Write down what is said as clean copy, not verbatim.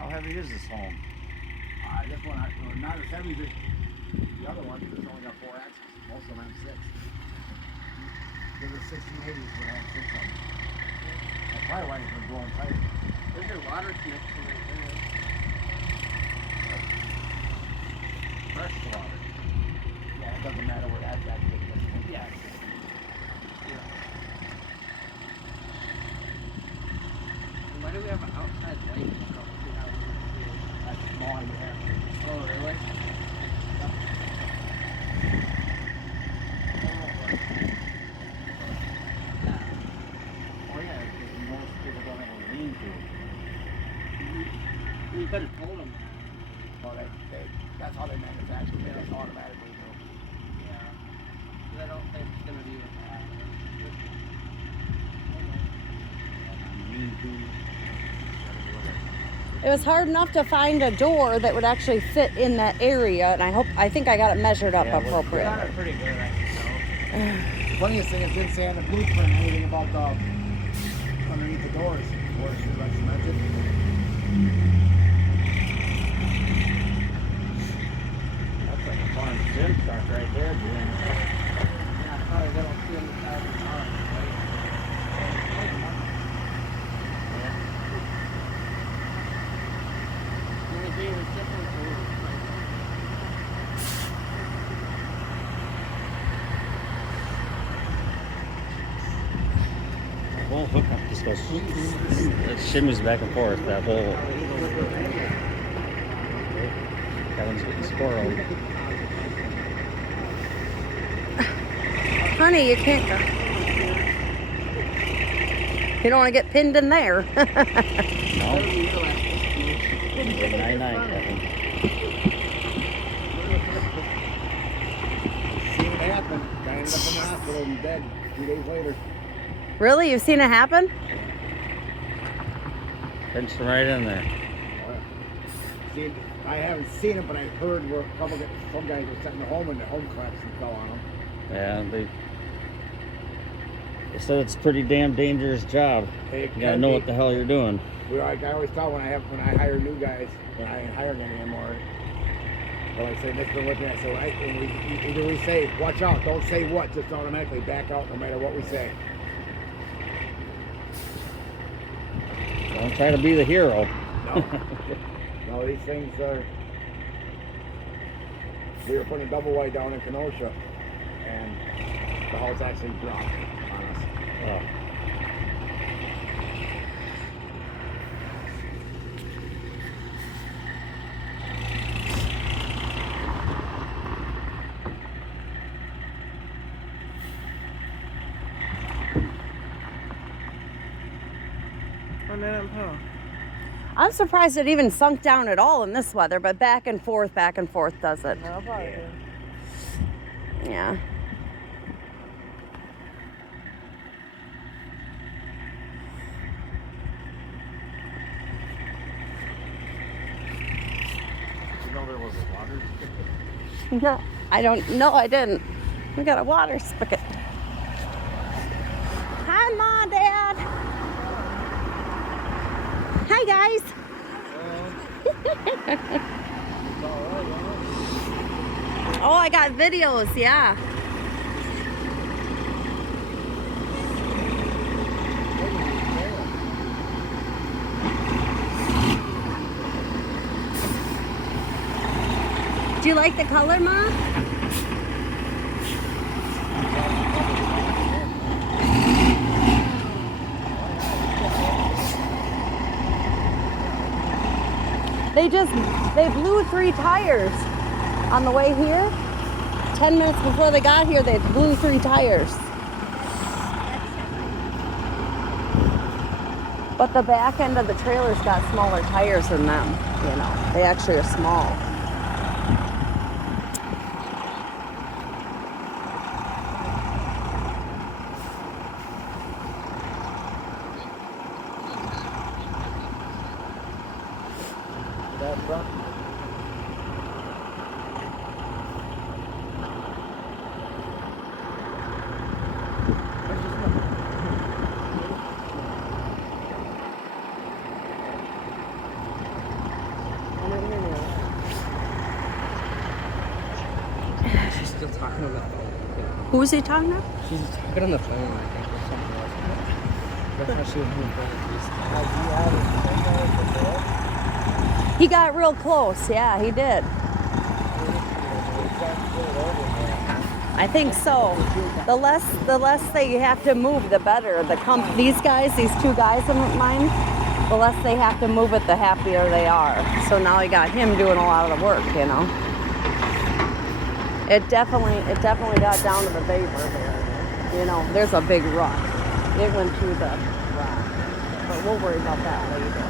How heavy is this home? This one, not as heavy as the other one, because it's only got 4 axles. Most of them have 6. There's a 1680s would have 6 of them. That's probably why it's been blowing tight. There's your water connection right there. Fresh water. Yeah, it doesn't matter where that's at. Yeah. Why do we have an outside light? That's small you have. Oh, really? Oh yeah, because most people don't have a lean to. You could have told them. Well, that's how they manufacture it. It's automatically do. Yeah. I don't think it's going to be with that. Lean to. It was hard enough to find a door that would actually fit in that area, and I think I got it measured up Yeah, we We appropriately. got it pretty good, I think The funniest thing is didn't say on the blueprint anything about the underneath the doors. Or should I cement it? That's like a farm sim truck right there, dude. Yeah, probably they don't see on the side of the car, right? The only thing was different for The whole hookup just goes, it shimmies back and forth, that whole. Kevin's getting squirreled. Honey, you can't go. You don't want to get pinned in there. No? Night night, Kevin. Seen it happen. Guy ended up in the hospital and dead 2 days later. Really? You've seen it happen? Pinched him right in there. I haven't seen it, but I heard where some guys were sitting at home and the home collapsed and fell on them. Yeah, they said it's a pretty damn dangerous job. It You gotta can know be. what the hell you're doing. I always thought when I hire new guys, when I ain't hiring them anymore. But I say, Mr. Whitney, I say, either we say, watch out, don't say what, just automatically back out no matter what we say. Don't try to be the hero. No. No, these things are. We were putting a double wide down in Kenosha, and the house actually dropped on us. Oh. I'm surprised it even sunk down at all in this weather, but back and forth does it. No, probably. Yeah. You know there was a water spigot? No, I didn't. We got a water spigot. Hi, Mom, Dad. Hi, guys. Oh, I got videos, yeah. Do you like the color, Ma? They blew 3 tires on the way here. 10 minutes before they got here, they blew 3 tires. But the back end of the trailer's got smaller tires than them, you know. They actually are small. That front. Who was he talking to? She's talking on the phone, I think, or something else. That's how she was moving forward. He got real close. Yeah, he did. I think so. The less they have to move, the better. These guys, these two guys of mine, the less they have to move it, the happier they are. So now he got him doing a lot of the work, you know. It definitely got down to the vapor there. You know, there's a big rock. It went through the rock. But we'll worry about that later.